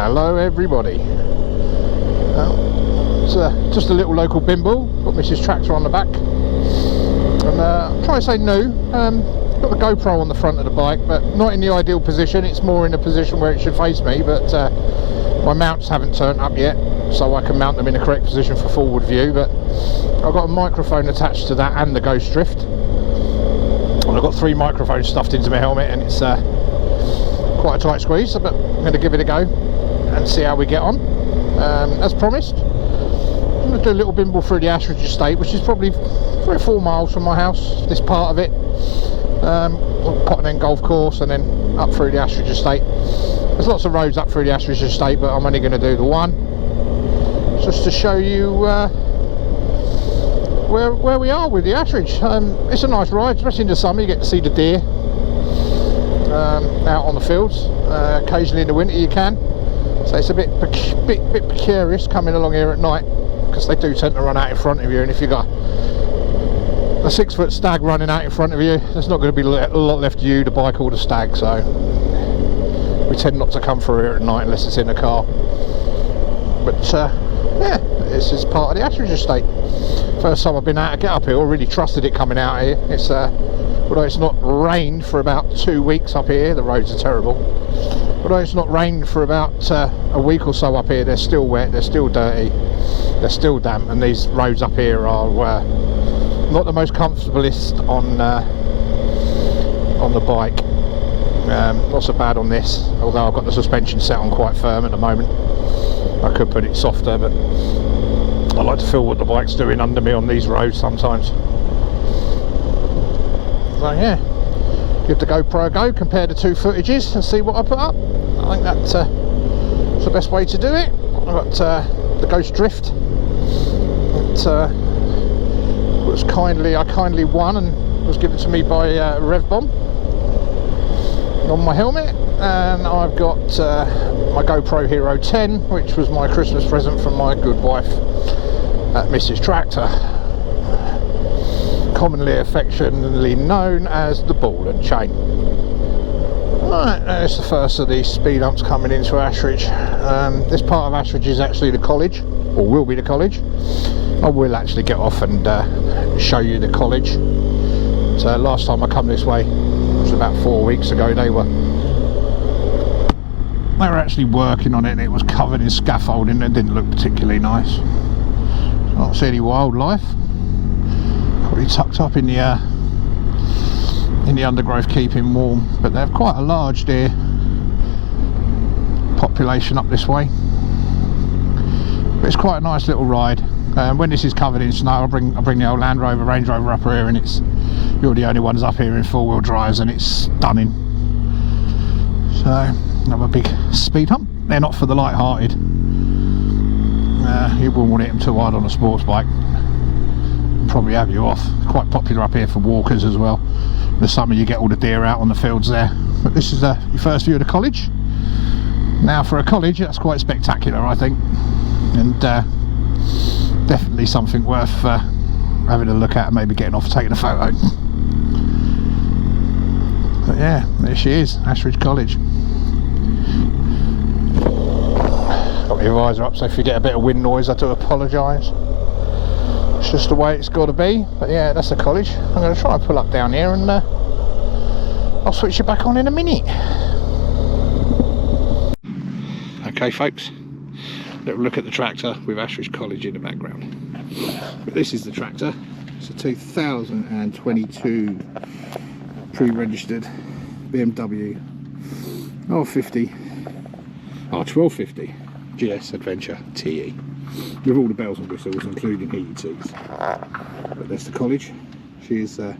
Hello everybody. It's just a little local bimble. Got Mrs. Tractor on the back, and I'm trying to say new. Got the GoPro on the front of the bike, but not in the ideal position. It's more in a position where it should face me, but my mounts haven't turned up yet, so I can mount them in the correct position for forward view. But I've got a microphone attached to that and the Ghost Drift, and I've got 3 microphones stuffed into my helmet, and it's quite a tight squeeze, but I'm going to give it a go and see how we get on. As promised, I'm going to do a little bimble through the Ashridge estate, which is probably 3 or 4 miles from my house, this part of it. Potton Golf Course and then up through the Ashridge estate. There's lots of roads up through the Ashridge estate, but I'm only going to do the one, just to show you where we are with the Ashridge. It's a nice ride, especially in the summer. You get to see the deer out on the fields. Occasionally in the winter you can. So it's a bit precarious coming along here at night, because they do tend to run out in front of you, and if you've got a 6-foot stag running out in front of you, there's not going to be a lot left of you, the bike or the stag. So we tend not to come through here at night unless it's in a car. But yeah, this is part of the Ashridge estate. First time I've been out to get up here, I really trusted it coming out here. It's although it's not rained for about 2 weeks up here, the roads are terrible. Although it's not rained for about a week or so up here, they're still wet, they're still dirty, they're still damp, and these roads up here are not the most comfortablest on the bike. Not so bad on this, although I've got the suspension set on quite firm at the moment. I could put it softer, but I like to feel what the bike's doing under me on these roads sometimes. So yeah, give the GoPro a go, compare the 2 footages and see what I put up. I think that's the best way to do it. I've got the Ghost Drift. It was I kindly won and was given to me by RevBomb on my helmet, and I've got my GoPro Hero 10, which was my Christmas present from my good wife, Mrs. Tractor, commonly affectionately known as the ball and chain. Right, there's the first of these speed humps coming into Ashridge. This part of Ashridge is actually the college, or will be the college. I will actually get off and show you the college. So last time I come this way, it was about 4 weeks ago, they were actually working on it, and it was covered in scaffolding and didn't look particularly nice. Not see any wildlife, probably tucked up in the undergrowth, keeping warm, but they have quite a large deer population up this way. But it's quite a nice little ride. When this is covered in snow, I'll bring the old Range Rover up here, and you're the only ones up here in 4-wheel drives, and it's stunning. So another big speed hump. They're not for the light-hearted. You wouldn't want to hit them too hard on a sports bike, probably have you off. Quite popular up here for walkers as well. In the summer you get all the deer out on the fields there. But this is your first view of the college. Now for a college, that's quite spectacular, I think, and definitely something worth having a look at and maybe getting off and taking a photo. But yeah, there she is, Ashridge College. Got my visor up, so if you get a bit of wind noise, I do apologise. It's just the way it's got to be. But yeah, that's the college. I'm going to try and pull up down here, and I'll switch it back on in a minute. Okay folks, little look at the tractor with Ashridge College in the background. But this is the tractor. It's a 2022 pre-registered BMW 1250 GS Adventure TE, with all the bells and whistles, including heated seats. But there's the college. She is, if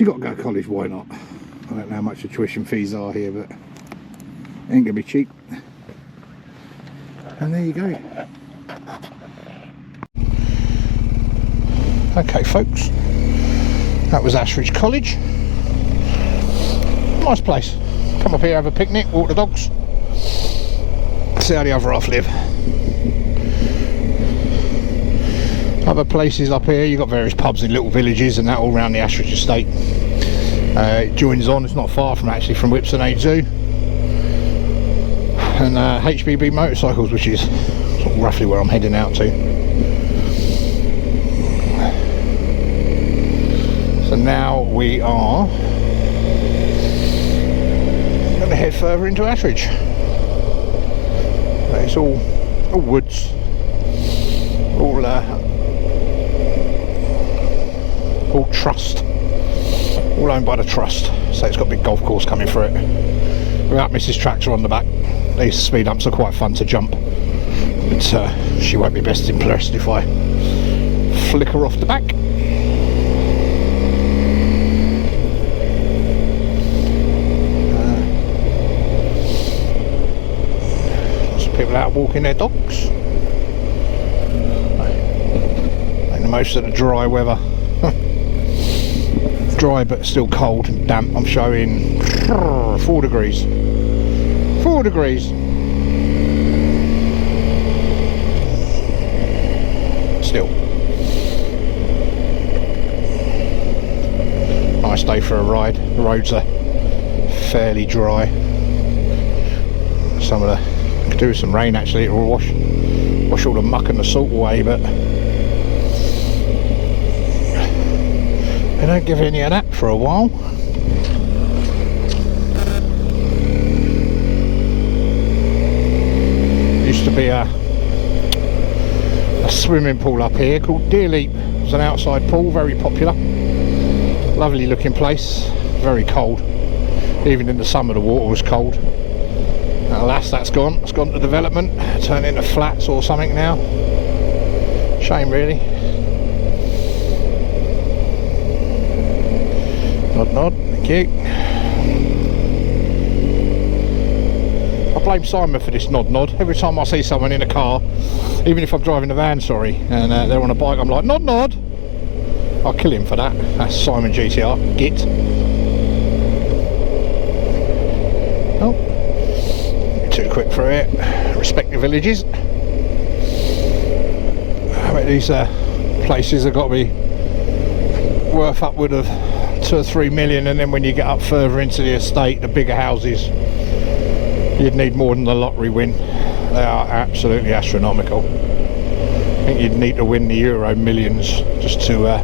you've got to go to college, why not? I don't know how much the tuition fees are here, but it ain't gonna be cheap. And there you go. Okay folks, that was Ashridge College. Nice place. Come up here, have a picnic, walk the dogs, see how the other half live. Other places up here, you've got various pubs in little villages and that all around the Ashridge estate. It joins on, it's not far from Whipsonade Zoo. and HBB motorcycles, which is sort of roughly where I'm heading out to. So now we are going to head further into Ashridge. It's all woods, all trust, all owned by the trust. So it's got a big golf course coming through it. Without Mrs. Tractor on the back, these speed ups are quite fun to jump, but she won't be best impressed if I flick her off the back. Lots of people out walking their dogs. Making the most of the dry weather. Dry but still cold and damp. I'm showing 4 degrees. 4 degrees. Still. Nice day for a ride. The roads are fairly dry. Some of the could do with some rain actually. It will wash all the muck and the salt away, but they don't give any of that for a while. Used to be a swimming pool up here called Deer Leap. It was an outside pool, very popular. Lovely looking place, very cold. Even in the summer the water was cold. Alas, that's gone. It's gone to development, turned into flats or something now. Shame really. Nod nod, thank you. I blame Simon for this nod nod. Every time I see someone in a car, even if I'm driving the van, sorry, and they're on a bike, I'm like, nod nod. I'll kill him for that. That's Simon GTR, git. Oh, too quick for it. Respect the villages. I bet these places have got to be worth upward of 2 or 3 million, and then when you get up further into the estate, the bigger houses, you'd need more than the lottery win. They are absolutely astronomical. I think you'd need to win the Euro millions just to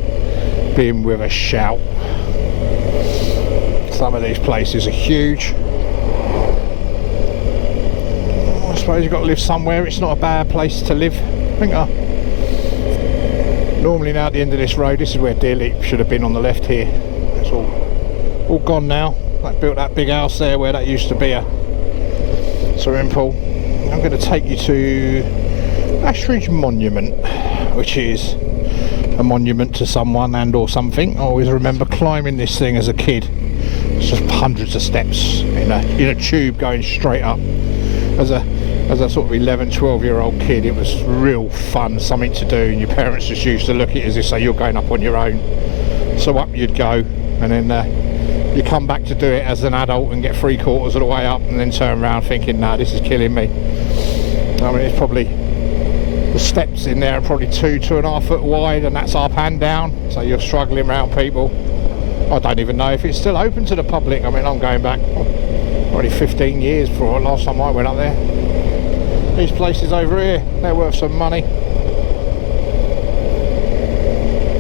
be in with a shout. Some of these places are huge. I suppose you've got to live somewhere. It's not a bad place to live. I think normally now at the end of this road, this is where Deer Leap should have been on the left here. It's all gone now. They built that big house there where that used to be a swimming pool. I'm going to take you to Ashridge Monument, which is a monument to someone and or something. I always remember climbing this thing as a kid. It's just hundreds of steps in a tube going straight up. As a sort of 11, 12-year-old kid, it was real fun, something to do, and your parents just used to look at it as if say you're going up on your own. So up you'd go, and then you come back to do it as an adult and get 3/4 of the way up, and then turn around thinking, nah, this is killing me. I mean, it's probably, the steps in there are probably 2.5 foot wide, and that's up and down, so you're struggling around people. I don't even know if it's still open to the public. I mean, I'm going back already 15 years before the last time I went up there. These places over here, they're worth some money.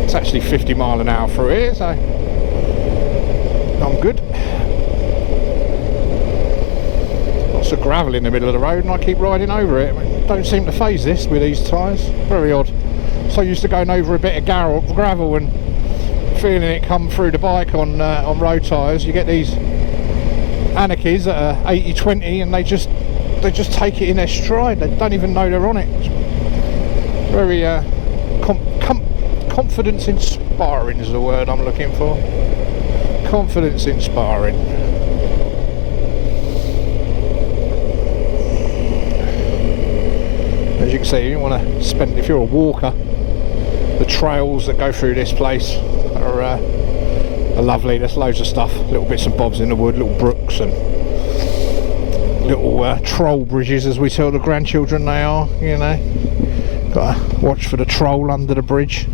It's actually 50 mile an hour through here, so I'm good. Lots of gravel in the middle of the road, and I keep riding over it. I mean, don't seem to phase this with these tyres. Very odd. So used to going over a bit of gravel and feeling it come through the bike on road tyres. You get these Anarchies that are 80/20, and they just take it in their stride. They don't even know they're on it. It's very confidence inspiring is the word I'm looking for. Confidence inspiring. As you can see, you want to spend, if you're a walker, the trails that go through this place are lovely. There's loads of stuff, little bits and bobs in the wood, little brooks and little troll bridges, as we tell the grandchildren they are, you know. Gotta watch for the troll under the bridge.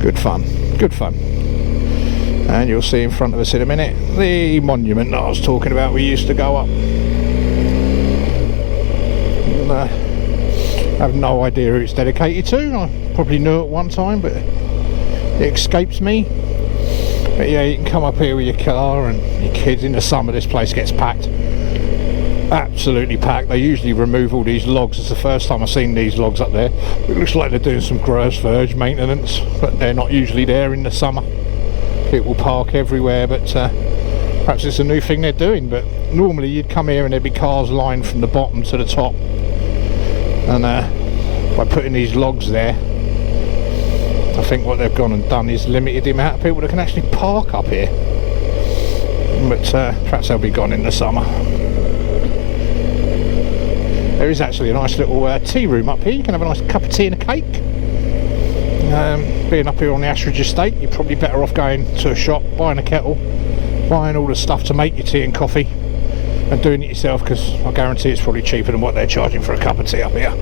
Good fun, good fun. And you'll see in front of us in a minute the monument that I was talking about we used to go up. And, I have no idea who it's dedicated to. I probably knew at one time, but it escapes me. But yeah, you can come up here with your car and your kids. In the summer this place gets packed, absolutely packed. They usually remove all these logs. It's the first time I've seen these logs up there. It looks like they're doing some grass verge maintenance, but they're not usually there in the summer. People park everywhere, but perhaps it's a new thing they're doing. But normally you'd come here and there'd be cars lined from the bottom to the top, and by putting these logs there, I think what they've gone and done is limited the amount of people that can actually park up here. But perhaps they'll be gone in the summer. There is actually a nice little tea room up here. You can have a nice cup of tea and a cake. Being up here on the Ashridge estate, you're probably better off going to a shop, buying a kettle, buying all the stuff to make your tea and coffee, and doing it yourself, because I guarantee it's probably cheaper than what they're charging for a cup of tea up here.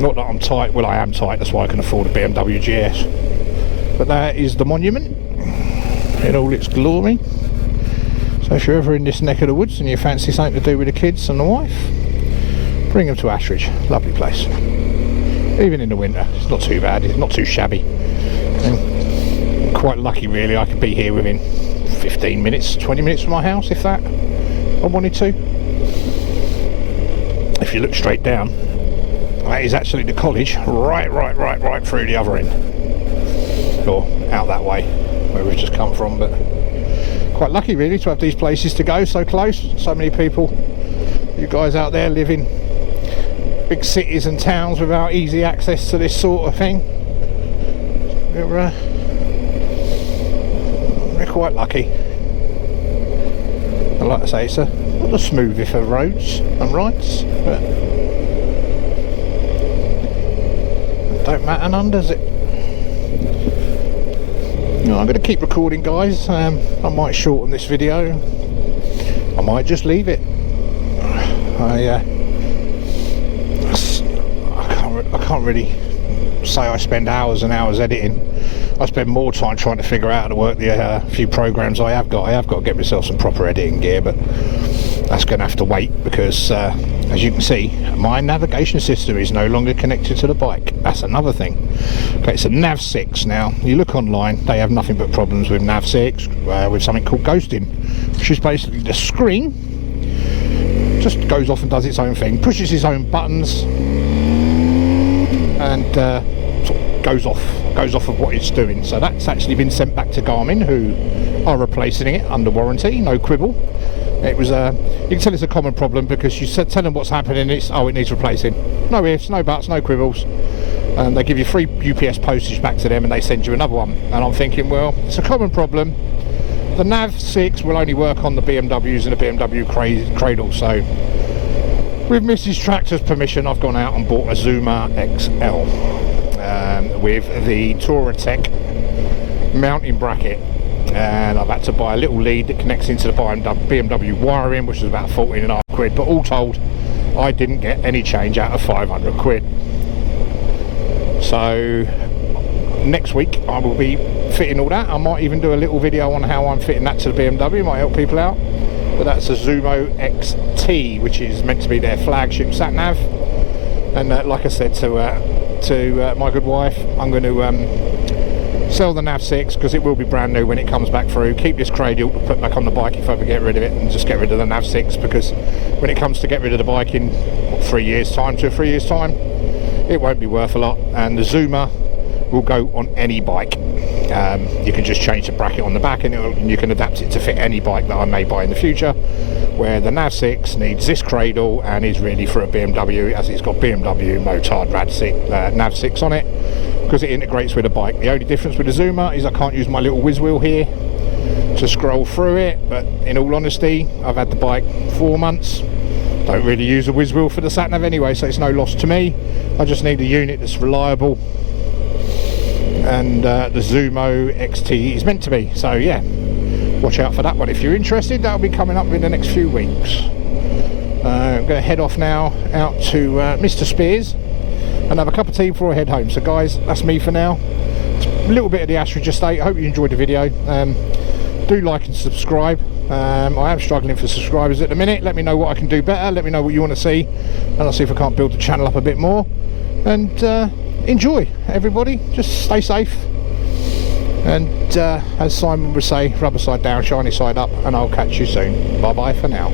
Not that I'm tight, well I am tight, that's why I can afford a BMW GS. But that is the monument in all its glory. So if you're ever in this neck of the woods and you fancy something to do with the kids and the wife, bring them to Ashridge. Lovely place. Even in the winter, it's not too bad, it's not too shabby. I'm quite lucky really, I could be here within 15 minutes, 20 minutes from my house, if that, I wanted to. If you look straight down, that is actually the college, right through the other end, or out that way where we've just come from. But quite lucky really to have these places to go so close. So many people, you guys out there live in big cities and towns without easy access to this sort of thing. We're quite lucky. And like I say, it's not the smoothest of roads and rights, but don't matter none, does it? No, I'm going to keep recording, guys. I might shorten this video, I might just leave it. I can't really say I spend hours and hours editing. I spend more time trying to figure out how to work the few programs I have got. I have got to get myself some proper editing gear, but that's going to have to wait, because as you can see, my navigation system is no longer connected to the bike. That's another thing. Okay, it's a Nav 6 now. You look online, they have nothing but problems with Nav 6 with something called ghosting, which is basically the screen just goes off and does its own thing, pushes its own buttons, and sort of goes off of what it's doing. So that's actually been sent back to Garmin, who are replacing it under warranty, no quibble. It was you can tell it's a common problem, because you tell them what's happening, it needs replacing. No ifs, no buts, no quibbles. And they give you free UPS postage back to them, and they send you another one. And I'm thinking, well, it's a common problem. The Nav 6 will only work on the BMWs and the BMW Cradle. So with Mrs. Tractor's permission, I've gone out and bought a Zuma XL with the Touratech mounting bracket. And I've had to buy a little lead that connects into the BMW wiring, which is about 14.5 quid, but all told I didn't get any change out of 500 quid. So next week I will be fitting all that. I might even do a little video on how I'm fitting that to the BMW, might help people out. But that's a Zuma XT, which is meant to be their flagship sat nav. And like I said to my good wife, I'm going to sell the Nav 6, because it will be brand new when it comes back through. Keep this Cradle to put back on the bike if I ever get rid of it, and just get rid of the Nav 6, because when it comes to get rid of the bike in 3 years time, 2 or 3 years time, it won't be worth a lot. And the Zuma will go on any bike. You can just change the bracket on the back, and you can adapt it to fit any bike that I may buy in the future, where the Nav 6 needs this Cradle and is really for a BMW, as it's got BMW Motard Nav 6 on it, because it integrates with the bike. The only difference with the Zuma is I can't use my little whiz wheel here to scroll through it, but in all honesty, I've had the bike 4 months, don't really use a whiz wheel for the sat nav anyway, so it's no loss to me. I just need a unit that's reliable, and the Zuma XT is meant to be. So yeah, watch out for that one if you're interested. That'll be coming up in the next few weeks. I'm going to head off now out to Mr. Spears and have a cup of tea before I head home. So guys, that's me for now. It's a little bit of the Ashridge estate. I hope you enjoyed the video. Do like and subscribe. I am struggling for subscribers at the minute. Let me know what I can do better, let me know what you want to see, and I'll see if I can't build the channel up a bit more. And enjoy, everybody, just stay safe, and as Simon would say, rubber side down, shiny side up, and I'll catch you soon. Bye bye for now.